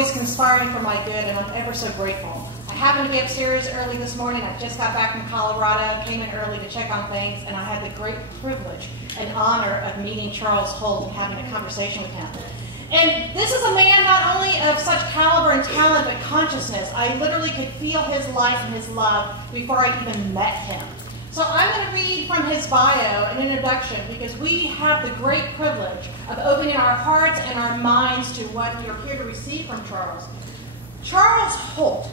always conspiring for my good, and I'm ever so grateful. I happened to be upstairs early this morning. I just got back from Colorado, came in early to check on things, and I had the great privilege and honor of meeting Charles Holt and having a conversation with him. And this is a man not only of such caliber and talent, but consciousness. I literally could feel his life and his love before I even met him. So I'm going to read from his bio, an introduction, because we have the great privilege of opening our hearts and our minds to what you're here to receive from Charles. Charles Holt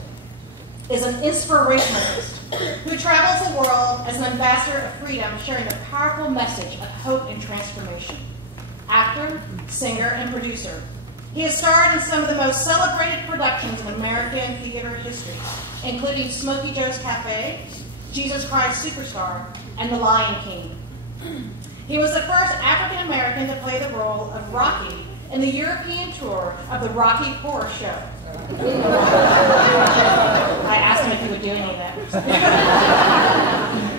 is an inspirationalist who travels the world as an ambassador of freedom, sharing the powerful message of hope and transformation. Actor, singer, and producer. He has starred in some of the most celebrated productions in American theater history, including Smokey Joe's Cafe, Jesus Christ Superstar, and The Lion King. He was the first African American to play the role of Rocky in the European tour of the Rocky Horror Show. I asked him if he would do any of that.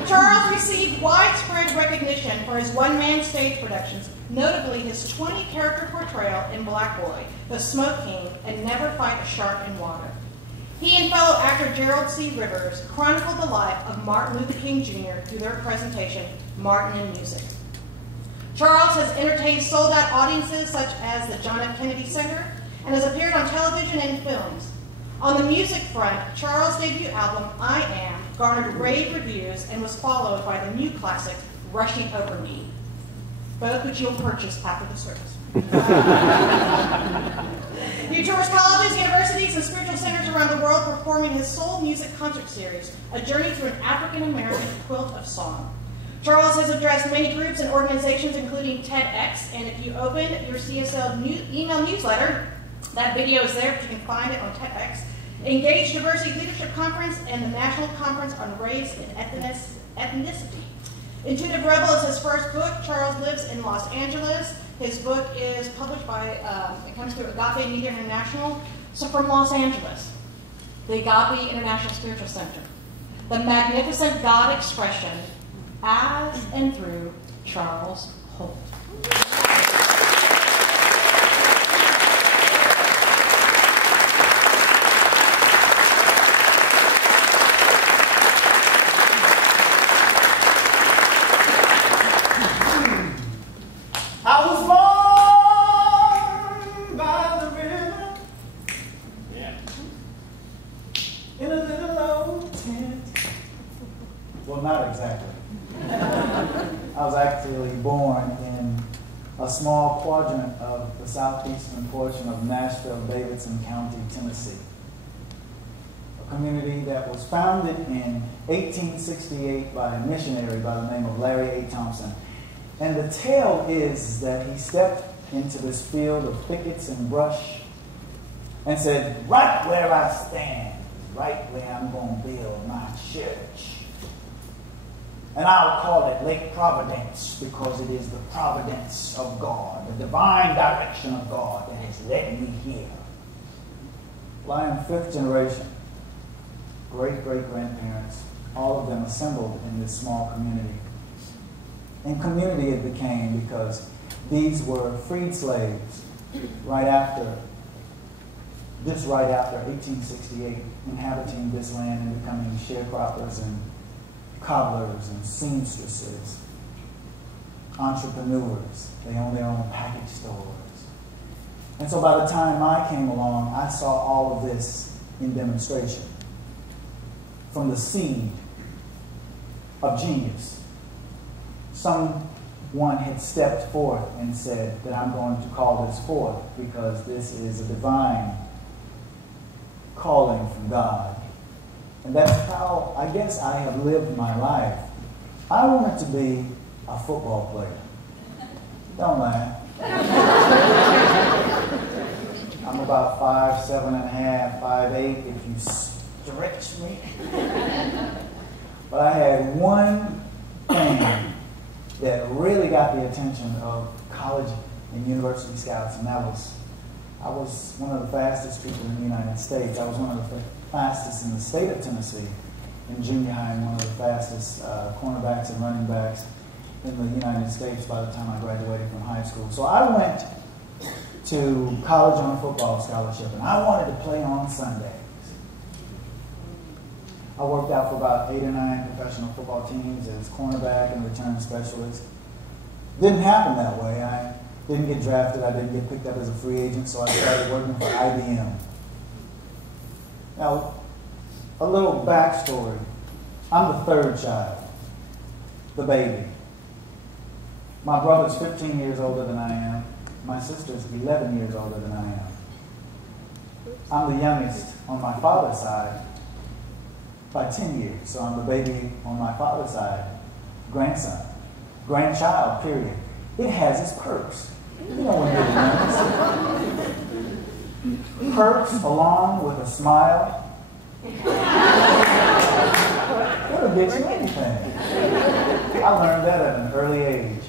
Charles received widespread recognition for his one-man stage productions, notably his 20-character portrayal in Black Boy, The Smoke King, and Never Fight a Shark in Water. He and fellow actor Gerald C. Rivers chronicled the life of Martin Luther King Jr. through their presentation, Martin in Music. Charles has entertained sold-out audiences such as the John F. Kennedy Center and has appeared on television and films. On the music front, Charles' debut album, I Am, garnered rave reviews and was followed by the new classic, Rushing Over Me, both which you'll purchase after the service. He tours colleges, universities, and spiritual centers around the world performing his soul music concert series, A Journey Through an African-American Quilt of Song. Charles has addressed many groups and organizations, including TEDx, and if you open your CSL email newsletter, that video is there, but you can find it on TEDx. Engaged Diversity Leadership Conference and the National Conference on Race and Ethnicity. Intuitive Rebel is his first book. Charles lives in Los Angeles. His book is published by, it comes through Agape Media International, so from Los Angeles. The Agape International Spiritual Center. The Magnificent God Expression, as and through Charles Holt. Well, not exactly. I was actually born in a small quadrant of the southeastern portion of Nashville-Davidson County, Tennessee. A community that was founded in 1868 by a missionary by the name of Larry A. Thompson. And the tale is that he stepped into this field of thickets and brush and said, right where I stand, right where I'm going to build my church. And I'll call it Lake Providence because it is the providence of God, the divine direction of God that has led me here. Well, I am fifth generation, great-great-grandparents, all of them assembled in this small community. And community it became because these were freed slaves right after 1868, inhabiting this land and becoming sharecroppers and cobblers and seamstresses, entrepreneurs. They owned their own package stores. And so by the time I came along, I saw all of this in demonstration. From the seed of genius, someone had stepped forth and said that I'm going to call this forth because this is a divine calling from God. And that's how I guess I have lived my life. I wanted to be a football player. Don't laugh. I'm about 5'7½", 5'8", if you stretch me. But I had one thing that really got the attention of college and university scouts, and that was, I was one of the fastest people in the United States. I was one of the fastest in the state of Tennessee in junior high, and one of the fastest cornerbacks and running backs in the United States by the time I graduated from high school. So I went to college on a football scholarship, and I wanted to play on Sundays. I worked out for about 8 or 9 professional football teams as cornerback and return specialist. Didn't happen that way. I didn't get drafted. I didn't get picked up as a free agent, so I started working for IBM. Now, a little backstory. I'm the third child, the baby. My brother's 15 years older than I am. My sister's 11 years older than I am. I'm the youngest on my father's side by 10 years. So I'm the baby on my father's side, grandson, grandchild, period. It has its perks. You know when you're the youngest. Perks along with a smile. It'll get you anything. I learned that at an early age.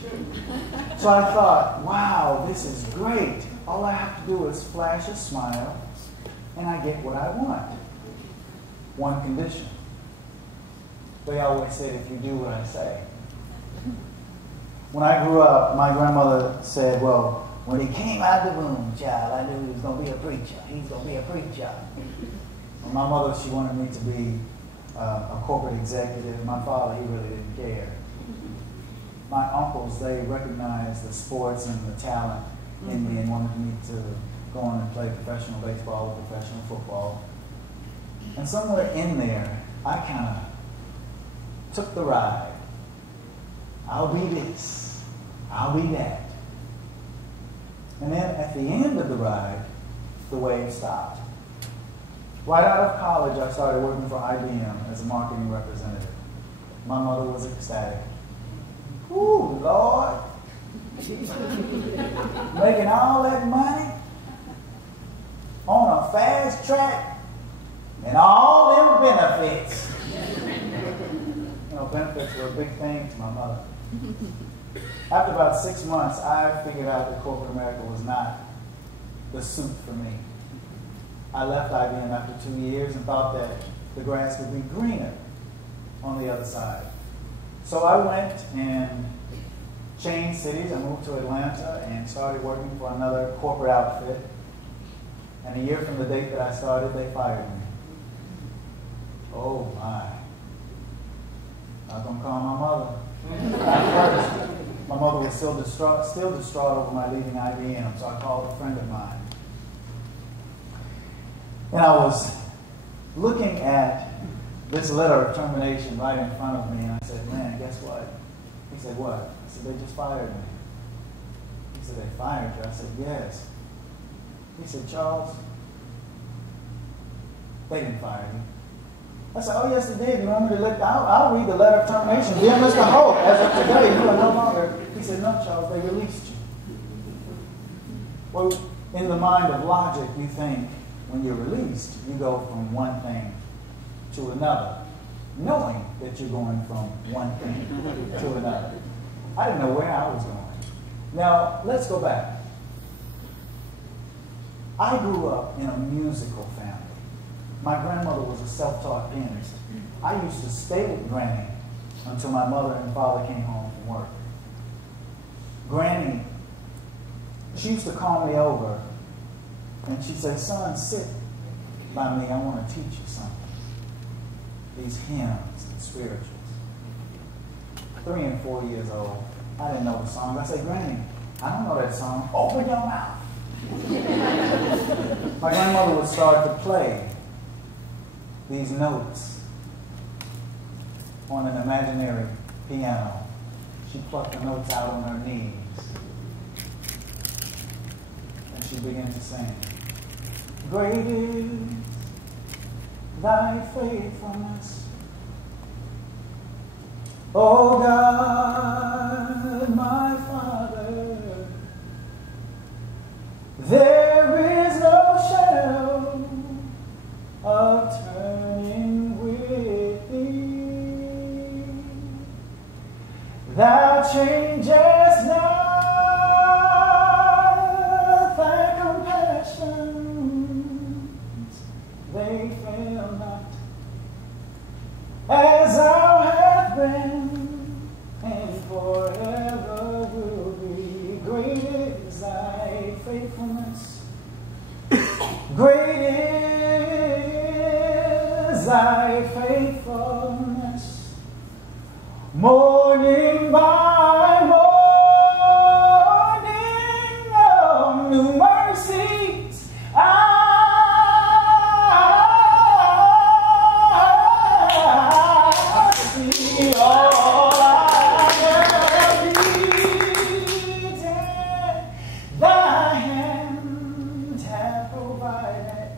So I thought, wow, this is great. All I have to do is flash a smile and I get what I want. One condition. They always say, if you do what I say. When I grew up, my grandmother said, well, when he came out of the womb, child, I knew he was going to be a preacher. He's going to be a preacher. Well, my mother, she wanted me to be a corporate executive. My father, he really didn't care. My uncles, they recognized the sports and the talent in me and wanted me to go on and play professional baseball or professional football. And somewhere in there, I kind of took the ride. I'll be this. I'll be that. And then at the end of the ride, the wave stopped. Right out of college, I started working for IBM as a marketing representative. My mother was ecstatic. Ooh, Lord. Making all that money on a fast track and all them benefits. You know, benefits were a big thing to my mother. After about 6 months, I figured out that corporate America was not the suit for me. I left IBM after 2 years and thought that the grass would be greener on the other side. So I went and changed cities. I moved to Atlanta and started working for another corporate outfit. And a year from the date that I started, they fired me. Oh my. Not gonna call my mother. At first, my mother was still distraught over my leaving IBM, so I called a friend of mine. And I was looking at this letter of termination right in front of me, and I said, man, guess what? He said, what? I said, they just fired me. He said, they fired you? I said, yes. He said, Charles, they didn't fire you. I said, oh, yes, they did. You want me to I'll read the letter of termination. Dear Mr. Holt, as of today, you are no longer. He said, no, Charles, they released you. Well, in the mind of logic, you think when you're released, you go from one thing to another, knowing that you're going from one thing to another. I didn't know where I was going. Now, let's go back. I grew up in a musical family. My grandmother was a self-taught pianist. I used to stay with Granny until my mother and father came home from work. Granny, she used to call me over and she'd say, son, sit by me. I want to teach you something. These hymns and spirituals. 3 and 4 years old. I didn't know the song. I said, Granny, I don't know that song. Open your mouth. My grandmother would start to play these notes on an imaginary piano. She plucked the notes out on her knees. And she began to sing. Great is thy faithfulness, O God, my Father. There is no shadow of turning with thee. Thou changest not, thy compassions, they fail not. As thou hast been, and forever will be. thy faithfulness, morning by morning, oh, new mercies I see. All I have needed, thy hand hath provided.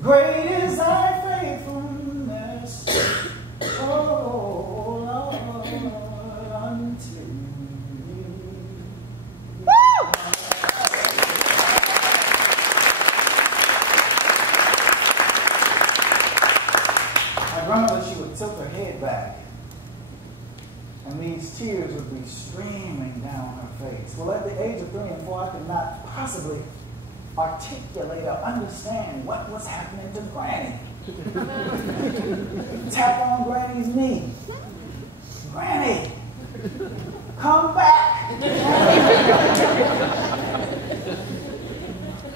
Great is thy faithfulness, oh Lord, unto me. Woo! My grandmother, she would tilt her head back, and these tears would be streaming down her face. Well, at the age of 3 and 4, I could not possibly articulate or understand what was happening to Granny. Tap on Granny's knee. Granny, come back.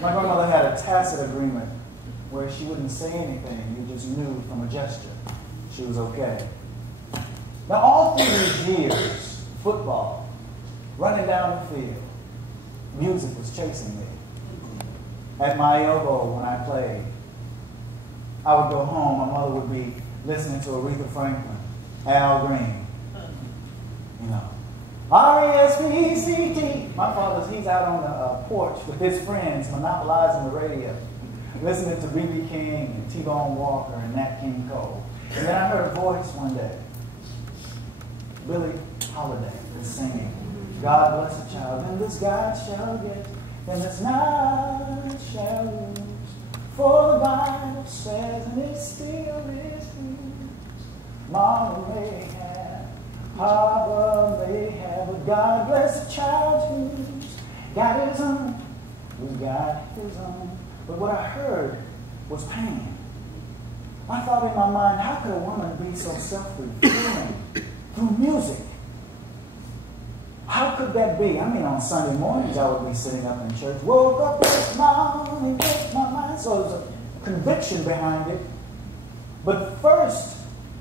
My grandmother had a tacit agreement where she wouldn't say anything. You just knew from a gesture she was okay. Now, all through these years, football, running down the field, music was chasing me. At my elbow when I played, I would go home. My mother would be listening to Aretha Franklin, Al Green, you know, R-E-S-P-E-C-T. My father's, he's out on the porch with his friends, monopolizing the radio, listening to B.B. King and T-Bone Walker and Nat King Cole. And then I heard a voice one day. Billie Holiday was singing, God bless a child, and this God shall get, and this night shall lose. For the Bible says, and it still is true. Mama may have, Papa may have, but God bless a child who's got his own, who's got his own. But what I heard was pain. I thought in my mind, how could a woman be so self-revealing through music? How could that be? I mean, on Sunday mornings, I would be sitting up in church, woke up this morning, with my mind. So there was a conviction behind it. But first,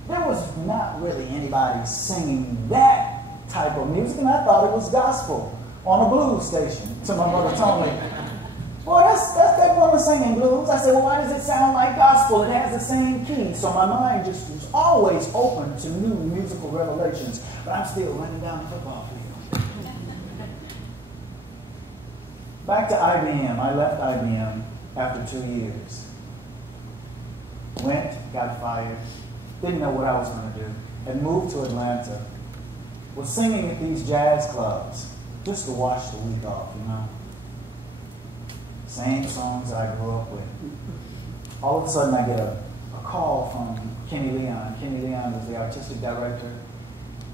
there was not really anybody singing that type of music, and I thought it was gospel on a blues station. So my mother told me, boy, that's that woman singing blues. I said, well, why does it sound like gospel? It has the same key. So my mind just was always open to new musical revelations. But I'm still running down the football field. Back to IBM. I left IBM after 2 years. Went, got fired, didn't know what I was going to do, and moved to Atlanta. Was singing at these jazz clubs just to wash the week off, you know. Same songs I grew up with. All of a sudden I get a call from Kenny Leon. Kenny Leon was the artistic director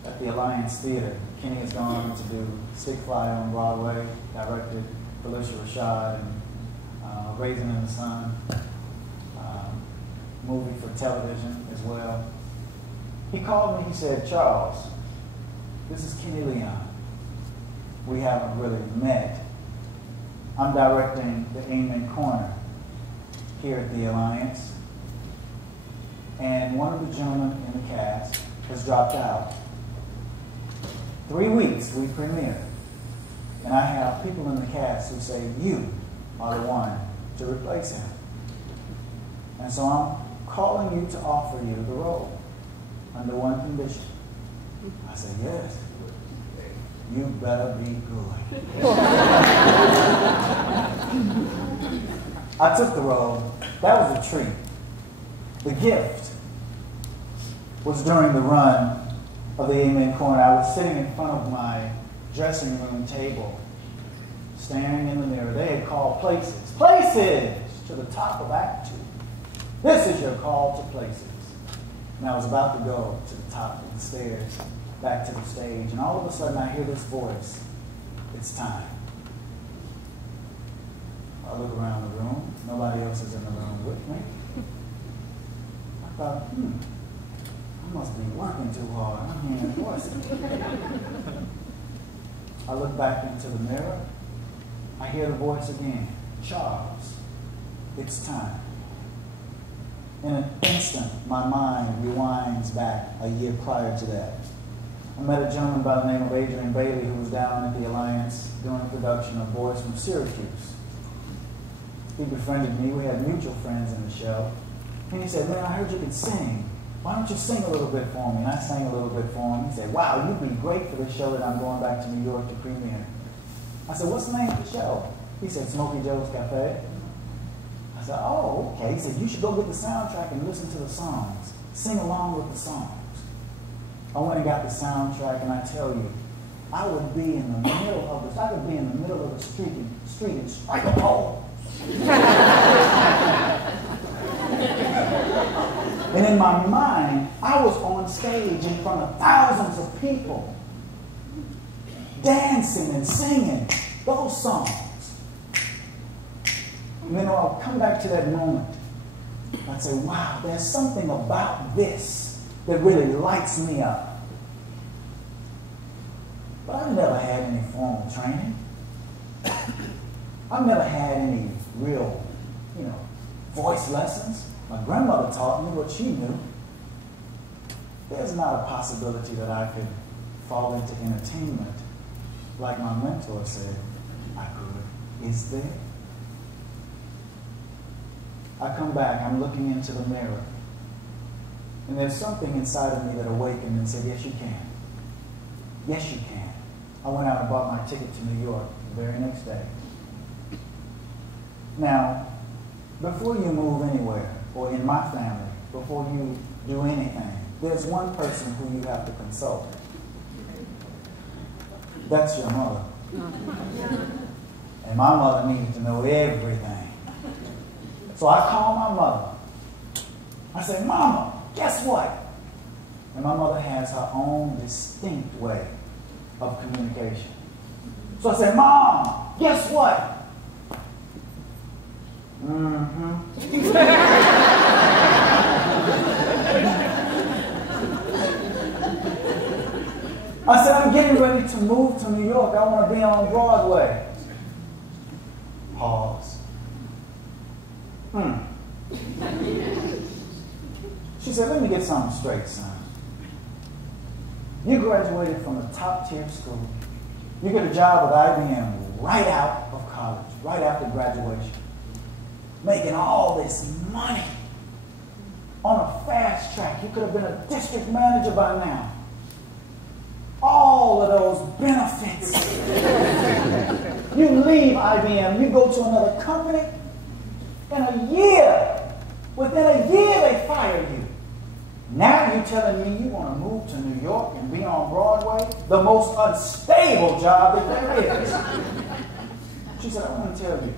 at the Alliance Theater. Kenny has gone on to do Stick Fly on Broadway, directed Felicia Rashad and Raisin in the Sun, movie for television as well. He called me, he said, Charles, this is Kenny Leon. We haven't really met. I'm directing the Amen Corner here at the Alliance. And one of the gentlemen in the cast has dropped out. 3 weeks we premiered. And I have people in the cast who say, you are the one to replace him. And so I'm calling you to offer you the role under one condition. I said, yes. You better be good. I took the role. That was a treat. The gift was during the run of the Amen Corner. I was sitting in front of my dressing room table, staring in the mirror. They had called places to the top of Act 2. This is your call to places. And I was about to go to the top of the stairs, back to the stage, and all of a sudden I hear this voice. It's time. I look around the room. Nobody else is in the room with me. I thought, I must be working too hard. I'm hearing voices. I look back into the mirror. I hear the voice again. Charles, it's time. In an instant, my mind rewinds back a year prior to that. I met a gentleman by the name of Adrian Bailey who was down at the Alliance doing a production of Boys from Syracuse. He befriended me. We had mutual friends in the show. And he said, man, I heard you could sing. Why don't you sing a little bit for me? And I sang a little bit for him. He said, wow, you'd be great for this show that I'm going back to New York to premiere. I said, what's the name of the show? He said, Smokey Joe's Cafe. I said, oh, okay. He said, you should go get the soundtrack and listen to the songs. Sing along with the songs. I went and got the soundtrack, and I tell you, I would be in the middle of this. I could be in the middle of the street and strike a pole. And in my mind, I was on stage in front of thousands of people, dancing and singing those songs. And then I'll come back to that moment. I'd say, wow, there's something about this that really lights me up. But I've never had any formal training. I've never had any real, voice lessons. My grandmother taught me what she knew. There's not a possibility that I could fall into entertainment like my mentor said I could. Is there? I come back, I'm looking into the mirror, and there's something inside of me that awakened and said, yes, you can. Yes, you can. I went out and bought my ticket to New York the very next day. Now, before you move anywhere, or in my family, before you do anything, there's one person who you have to consult. That's your mother. And my mother needed to know everything. So I called my mother. I said, Mama, guess what? And my mother has her own distinct way of communication. So I said, Mom, guess what? I said, I'm getting ready to move to New York. I want to be on Broadway. Pause. She said, let me get something straight, son. You graduated from a top-tier school. You get a job with IBM right out of college, right after graduation, making all this money on a fast track. You could have been a district manager by now. All of those benefits. You leave IBM, you go to another company, in a year, within a year they fire you. Now you're telling me you want to move to New York and be on Broadway, the most unstable job that there is. She said, I want to tell you,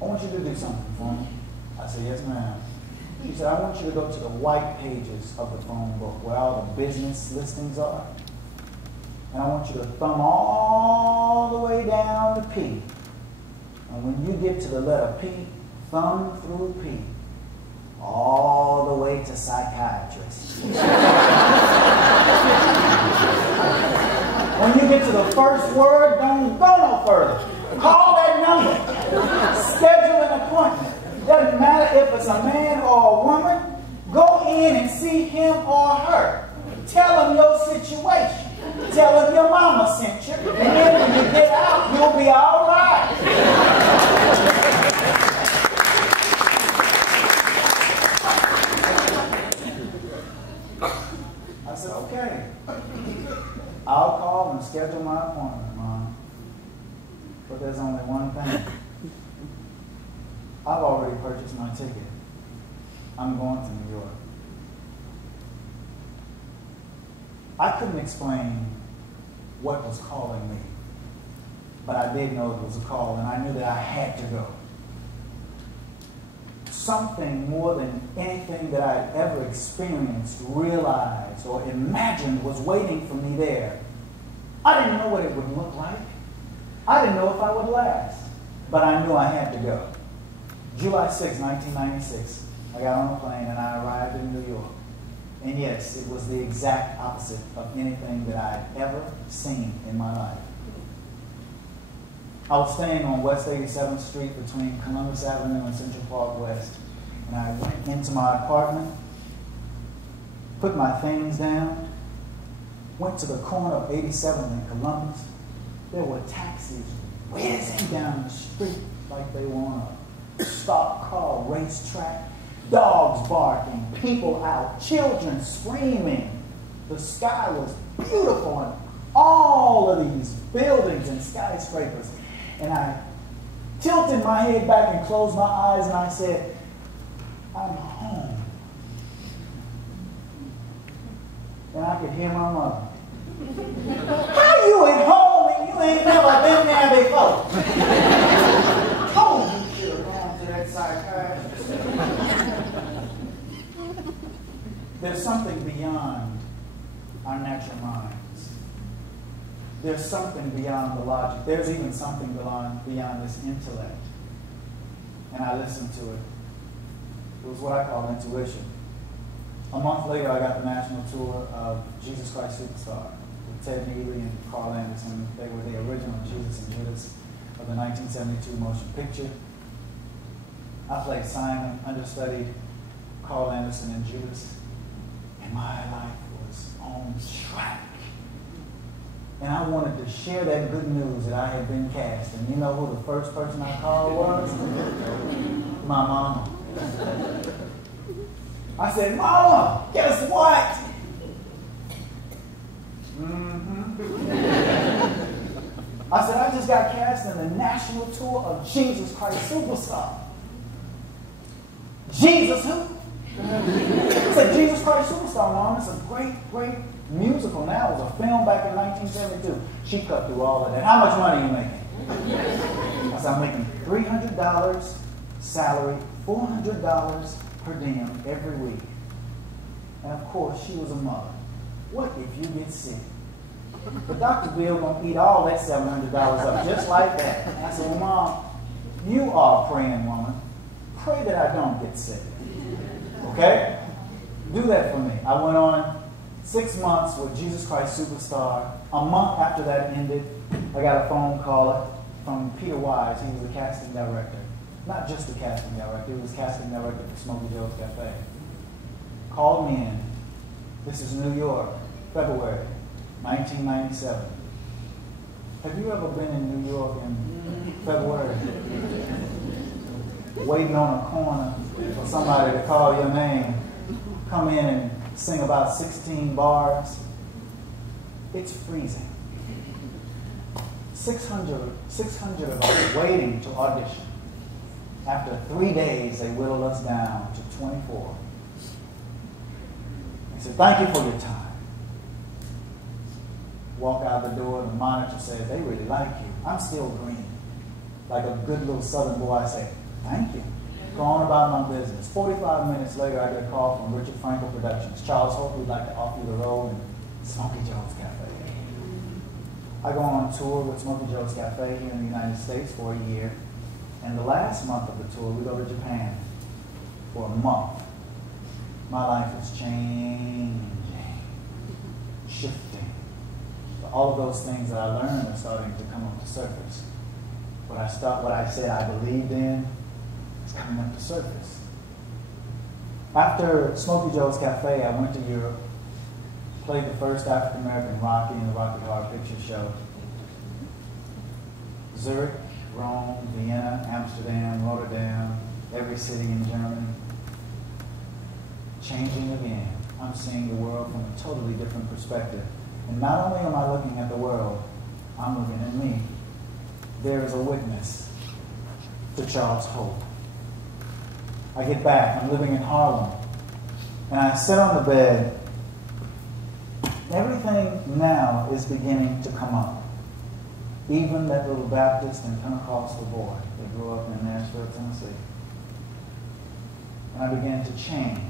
I want you to do something for me. I said, yes, ma'am. She said, I want you to go to the white pages of the phone book where all the business listings are. And I want you to thumb all the way down to P. And when you get to the letter P, thumb through P, all the way to psychiatrist. When you get to the first word, don't go no further. Call that number. Schedule an appointment. Doesn't matter if it's a man or a woman. Go in and see him or her. Tell him your situation. Tell him your mama sent you. And then when you get out, you'll be all right. I said, okay. I'll call and schedule my appointment, Mom. But there's only one thing. I've already purchased my ticket. I'm going to New York. I couldn't explain what was calling me, but I did know it was a call, and I knew that I had to go. Something more than anything that I had ever experienced, realized, or imagined was waiting for me there. I didn't know what it would look like. I didn't know if I would last, but I knew I had to go. July 6, 1996, I got on a plane and I arrived in New York. And yes, it was the exact opposite of anything that I had ever seen in my life. I was staying on West 87th Street between Columbus Avenue and Central Park West. And I went into my apartment, put my things down, went to the corner of 87th and Columbus. There were taxis whizzing down the street like they were on a stock car racetrack. Dogs barking, people out, children screaming. The sky was beautiful, and all of these buildings and skyscrapers. And I tilted my head back and closed my eyes, and I said, I'm home. And I could hear my mother. How you at home and you ain't never been there before? Told you should have gone to that psychiatrist. There's something beyond our natural minds. There's something beyond the logic. There's even something beyond this intellect. And I listened to it. It was what I call intuition. A month later, I got the national tour of Jesus Christ Superstar with Ted Neely and Carl Anderson. They were the original Jesus and Judas of the 1972 motion picture. I played Simon, understudied Carl Anderson and Judas, and my life was on track. And I wanted to share that good news that I had been cast. And you know who the first person I called was? My mama. I said, Mama, guess what? I said, I just got cast in the national tour of Jesus Christ Superstar. Jesus who? I said, Jesus Christ Superstar, Mom. It's a great, great musical now. It was a film back in 1972. She cut through all of that. How much money are you making? I said, I'm making $300 salary, $400 per diem every week. And of course, she was a mother. What if you get sick? The Dr. Bill gonna eat all that $700 up just like that. I said, well, Mom, you are a praying woman. Pray that I don't get sick. Okay? Do that for me. I went on 6 months with Jesus Christ Superstar. A month after that ended, I got a phone call from Peter Wise. He was the casting director. Not just the casting director, he was casting director for Smokey Joe's Cafe. Called me in. This is New York, February 1997. Have you ever been in New York in February? Waiting on a corner for somebody to call your name, come in and sing about 16 bars. It's freezing. 600 of us waiting to audition. After 3 days, they whittled us down to 24. They said, thank you for your time. Walk out the door, and the monitor says, they really like you. I'm still green. Like a good little southern boy, I say, thank you. Go on about my business. 45 minutes later, I get a call from Richard Frankel Productions. Charles Holt, we'd like to offer you the role in Smokey Joe's Cafe. I go on tour with Smokey Joe's Cafe here in the United States for a year. And the last month of the tour, we go to Japan for a month. My life is changing, shifting. But all of those things that I learned are starting to come up to surface. What I said I believed in is coming up to surface. After Smokey Joe's Cafe, I went to Europe, played the first African-American Rocky in the Rocky Horror Picture Show. Zurich, Rome, Vienna, Amsterdam, Rotterdam, every city in Germany. Changing again. I'm seeing the world from a totally different perspective. And not only am I looking at the world, I'm looking at me. There is a witness to Charles Holt. I get back, I'm living in Harlem, and I sit on the bed. Everything now is beginning to come up. Even that little Baptist and Pentecostal boy that grew up in Nashville, Tennessee. And I began to change.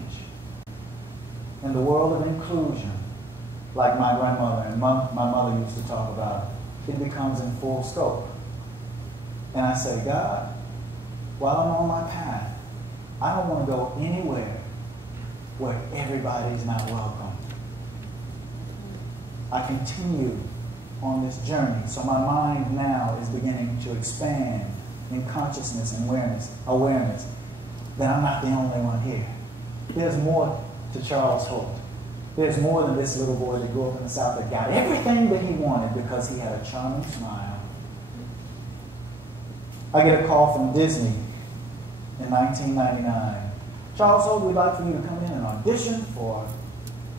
In the world of inclusion, like my grandmother and my mother used to talk about, it becomes in full scope. And I say, God, while I'm on my path, I don't want to go anywhere where everybody's not welcome. I continue on this journey, so my mind now is beginning to expand in consciousness and awareness. then I'm not the only one here. There's more to Charles Holt. There's more than this little boy that grew up in the South that got everything that he wanted because he had a charming smile. I get a call from Disney in 1999. Charles Holt, we'd like for you to come in and audition for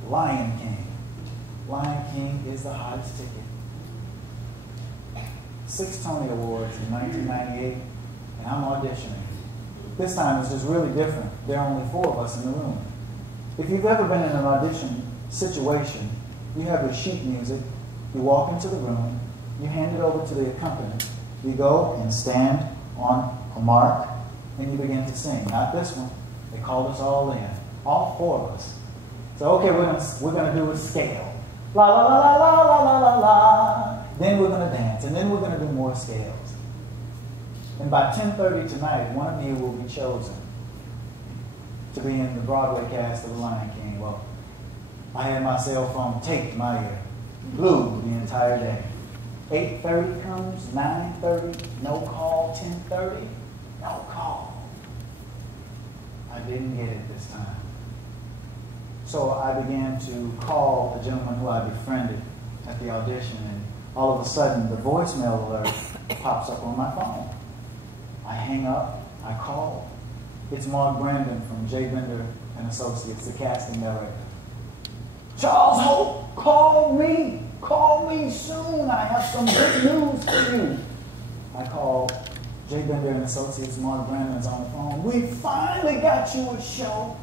Lion King. Lion King is the hottest ticket. 6 Tony Awards in 1998, and I'm auditioning. This time it's just really different. There are only 4 of us in the room. If you've ever been in an audition situation, you have your sheet music, you walk into the room, you hand it over to the accompanist, you go and stand on a mark, and you begin to sing. Not this one. They called us all in. All 4 of us. So, okay, we're going to do a scale. La, la, la, la, la, la, la, la, la. Then we're going to dance, and then we're going to do more scales. And by 10:30 tonight, one of you will be chosen to be in the Broadway cast of The Lion King. Well, I had my cell phone taped to my ear, glued the entire day. 8:30 comes, 9:30, no call, 10:30, no call. I didn't get it this time. So I began to call the gentleman who I befriended at the audition, and all of a sudden the voicemail alert pops up on my phone. I hang up, I call. It's Mark Brandon from J. Bender and Associates, the casting director. Charles Holt, call me soon. I have some good news for you. I call J. Bender and Associates, Mark Brandon's on the phone. We finally got you a show.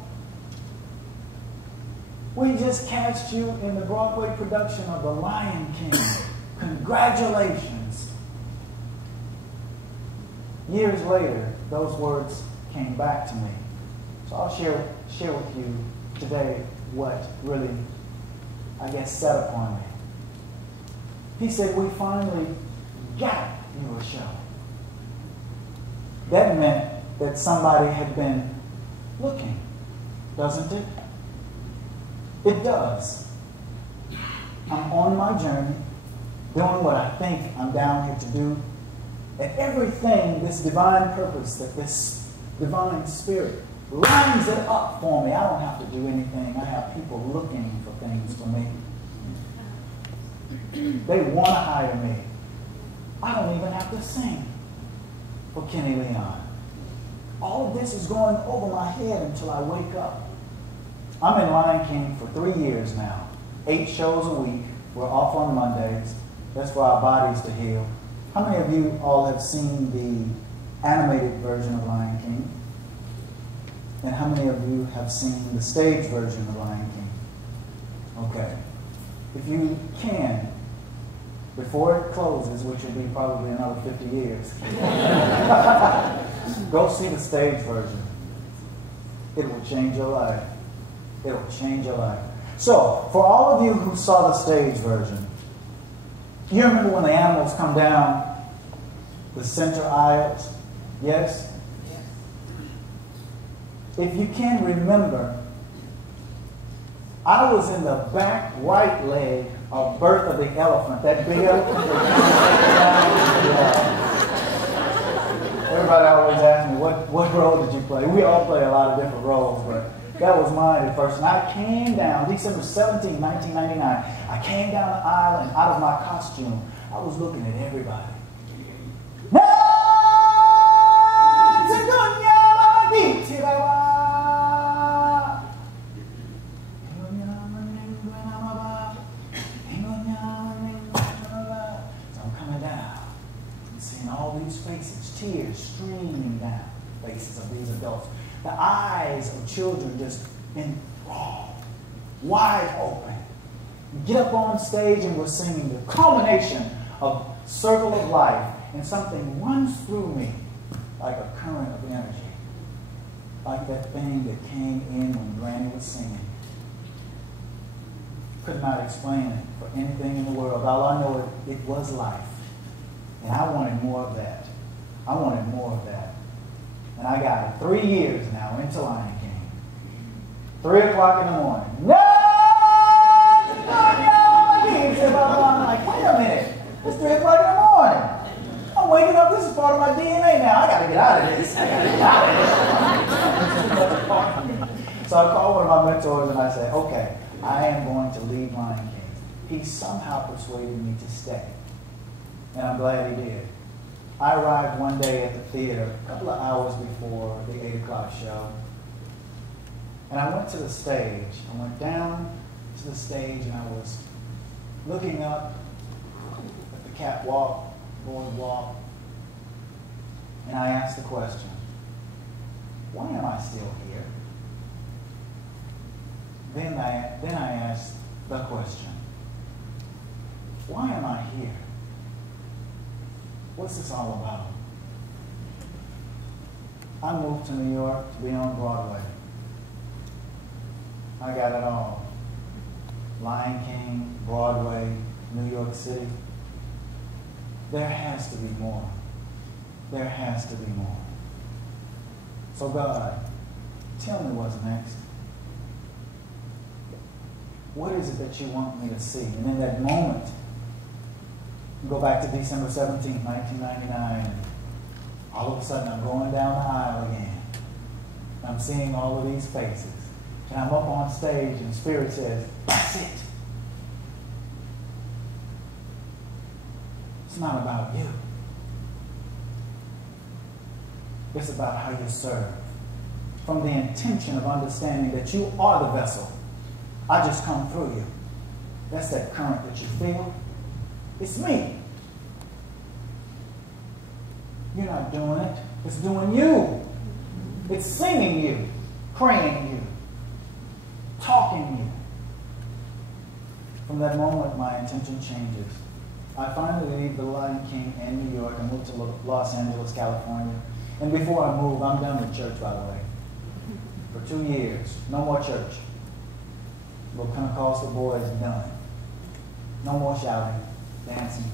We just cast you in the Broadway production of The Lion King. Congratulations. Years later, those words came back to me. So I'll share with you today what really, I guess, set upon me. He said, we finally got you a show. That meant that somebody had been looking, doesn't it? It does. I'm on my journey, doing what I think I'm down here to do, and everything, this divine purpose, that this divine spirit lines it up for me. I don't have to do anything. I have people looking for things for me. They want to hire me. I don't even have to sing for Kenny Leon. All of this is going over my head until I wake up. I'm in Lion King for 3 years now. 8 shows a week. We're off on Mondays. That's for our bodies to heal. How many of you all have seen the animated version of Lion King? And how many of you have seen the stage version of Lion King? Okay. If you can, before it closes, which will be probably another 50 years, go see the stage version. It will change your life. It will change your life. So, for all of you who saw the stage version, you remember when the animals come down the center aisles? Yes? Yes. If you can remember, I was in the back right leg of Birth of the Elephant, that big elephant. Everybody always asks me, what role did you play? We all play a lot of different roles, but that was mine at first. And I came down, December 17, 1999, I came down the aisle, and out of my costume, I was looking at everybody. So I'm coming down and seeing all these faces, tears streaming down faces of these adults. The eyes of children just enthralled, wide open. We get up on stage and we're singing the culmination of Circle of Life, and something runs through me like a current of energy, like that thing that came in when Granny was singing. Could not explain it for anything in the world. All I know is it was life, and I wanted more of that. I wanted more of that. And I got it. 3 years now into Lion King. 3 o'clock in the morning. No! I'm like, wait a minute. It's 3 o'clock in the morning. I'm waking up. This is part of my DNA now. I got to get out of this. I got to get out of this. So I called one of my mentors and I said, okay, I am going to leave Lion King. He somehow persuaded me to stay. And I'm glad he did. I arrived one day at the theater a couple of hours before the 8 o'clock show. And I went to the stage. I went down to the stage and I was looking up at the catwalk, boardwalk, and I asked the question, why am I still here? Then I asked the question, why am I here? What's this all about? I moved to New York to be on Broadway. I got it all. Lion King, Broadway, New York City. There has to be more. There has to be more. So God, tell me what's next. What is it that you want me to see? And in that moment, go back to December 17th, 1999. All of a sudden, I'm going down the aisle again. I'm seeing all of these faces. And I'm up on stage, and Spirit says, that's it. It's not about you. It's about how you serve. From the intention of understanding that you are the vessel. I just come through you. That's that current that you feel. It's me. You're not doing it. It's doing you. It's singing you, praying you, talking you. From that moment, my intention changes. I finally leave the Lion King and New York and move to Los Angeles, California. And before I move, I'm done with church, by the way. For 2 years, no more church. The Pentecostal boys done. No more shouting, dancing.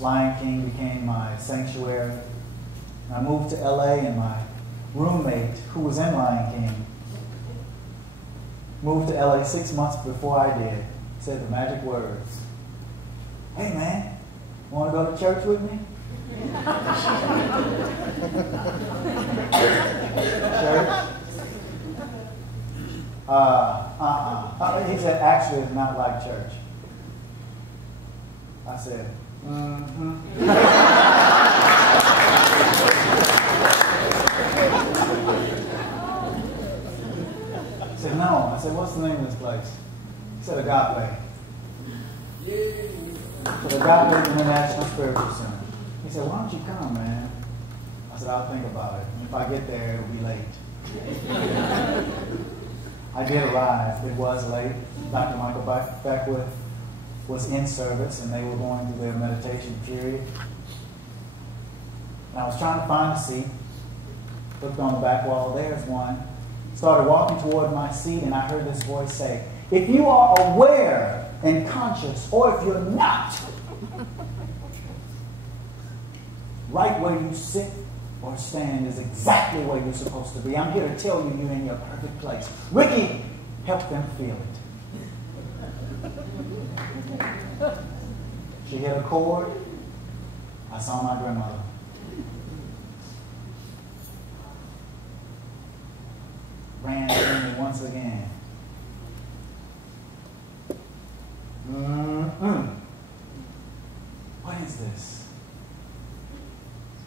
Lion King became my sanctuary. And I moved to LA, and my roommate, who was in Lion King, moved to LA 6 months before I did, said the magic words. Hey man, want to go to church with me? Church? He said, actually, it's not like church. I said, He said, no. I said, what's the name of this place? He said, Agape. So the Agape International Spiritual Center. He said, why don't you come, man? I said, I'll think about it. And if I get there, it'll be late. I did arrive. It was late. Dr. Michael Beckwith was in service, and they were going through their meditation period. And I was trying to find a seat. Looked on the back wall. There's one. Started walking toward my seat, and I heard this voice say, if you are aware and conscious, or if you're not, right where you sit or stand is exactly where you're supposed to be. I'm here to tell you you're in your perfect place. Ricky, help them feel it. She hit a chord. I saw my grandmother. Ran to me once again. What is this?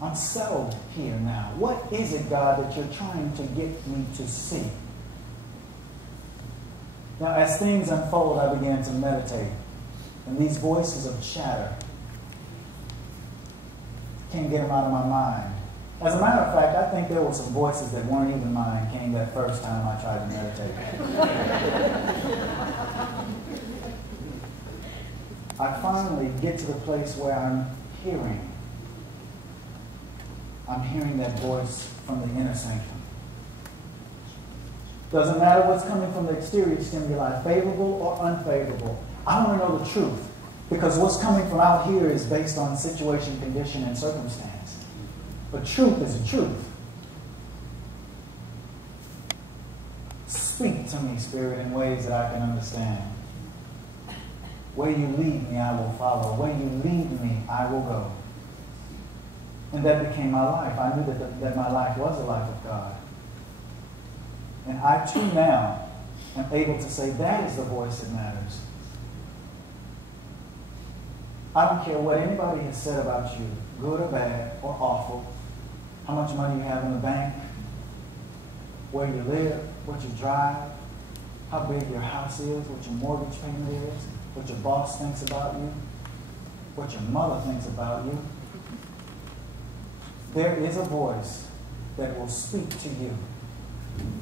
I'm settled here now. What is it, God, that you're trying to get me to see? Now, as things unfold, I began to meditate. And these voices of chatter, can't get them out of my mind. As a matter of fact, I think there were some voices that weren't even mine came that first time I tried to meditate. I finally get to the place where I'm hearing that voice from the inner sanctum. Doesn't matter what's coming from the exterior stimuli, favorable or unfavorable. I want to know the truth, because what's coming from out here is based on situation, condition, and circumstance. But truth is truth. Speak to me, Spirit, in ways that I can understand. Where you lead me, I will follow. Where you lead me, I will go. And that became my life. I knew that my life was the life of God. And I too now am able to say that is the voice that matters. I don't care what anybody has said about you, good or bad or awful, how much money you have in the bank, where you live, what you drive, how big your house is, what your mortgage payment is, what your boss thinks about you, what your mother thinks about you. There is a voice that will speak to you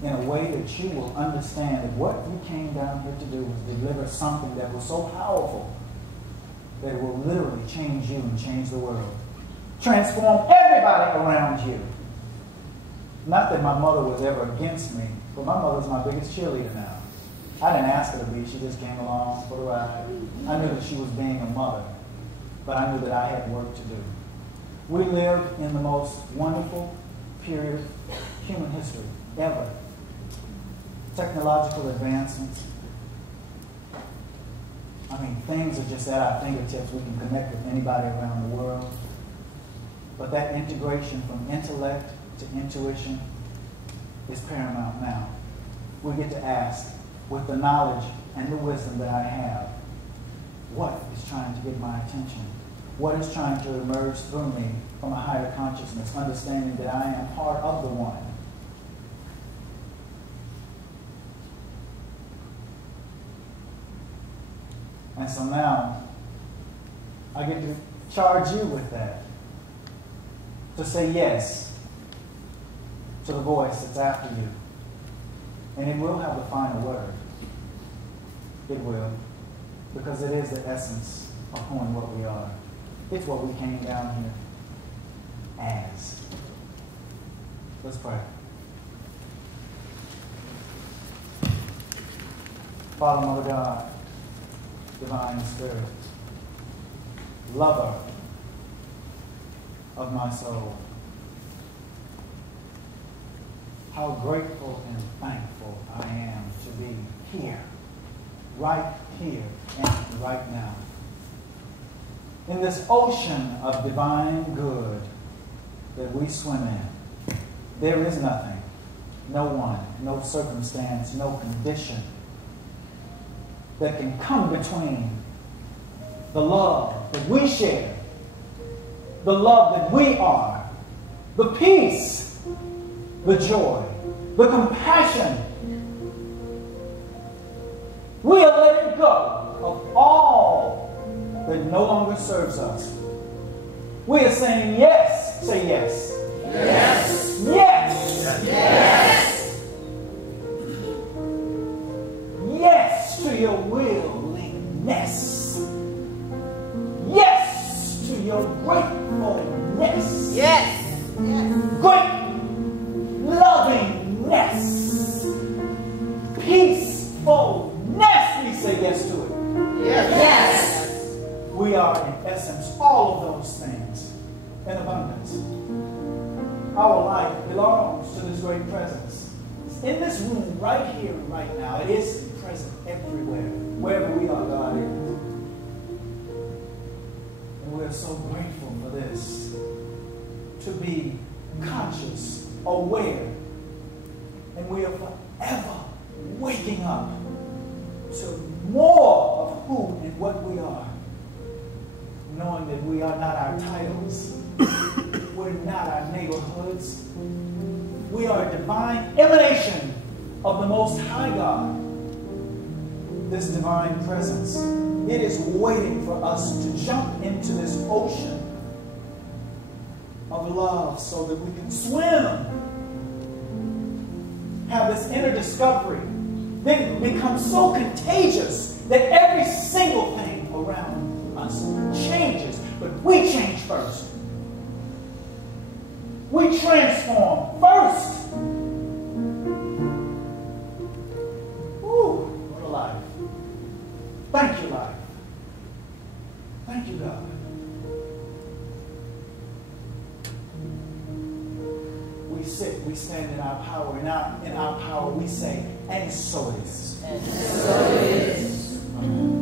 in a way that you will understand that what you came down here to do was deliver something that was so powerful that it will literally change you and change the world. Transform everybody around you. Not that my mother was ever against me, but my mother's my biggest cheerleader now. I didn't ask her to be. She just came along for the ride. I knew that she was being a mother, but I knew that I had work to do. We live in the most wonderful period of human history ever. Technological advancements. I mean, things are just at our fingertips. We can connect with anybody around the world. But that integration from intellect to intuition is paramount now. We get to ask, with the knowledge and the wisdom that I have, what is trying to get my attention? What is trying to emerge through me from a higher consciousness, understanding that I am part of the one? And so now, I get to charge you with that. To say yes to the voice that's after you. And it will have the final word. It will. Because it is the essence of who and what we are. It's what we came down here as. Let's pray. Father, Mother God, Divine Spirit, lover of my soul, how grateful and thankful I am to be here and right now. In this ocean of divine good that we swim in, there is nothing, no one, no circumstance, no condition that can come between the love that we share, the love that we are, the peace, the joy, the compassion. We are letting go of all that no longer serves us. We are saying yes. Say yes. Yes. Yes. Yes. Yes to your willingness. Yes to your gratefulness. Yes. Great lovingness. Peacefulness. We say yes to it. Yes. We are, in essence, all of those things in abundance. Our life belongs to this great presence. It's in this room, right here, right now. It is present everywhere. Wherever we are, God is. And we're so grateful for this. To be conscious, aware, and we are forever waking up to more of who and what we are. Knowing that we are not our titles. We're not our neighborhoods. We are a divine emanation of the Most High God. This divine presence. It is waiting for us to jump into this ocean of love so that we can swim. Have this inner discovery. Then become so contagious that every single thing around us changes. But we change first. We transform first. Woo, what a life. Thank you, life. Thank you, God. We sit, we stand in our power. In our power we say, and so it is. And so it is. Amen.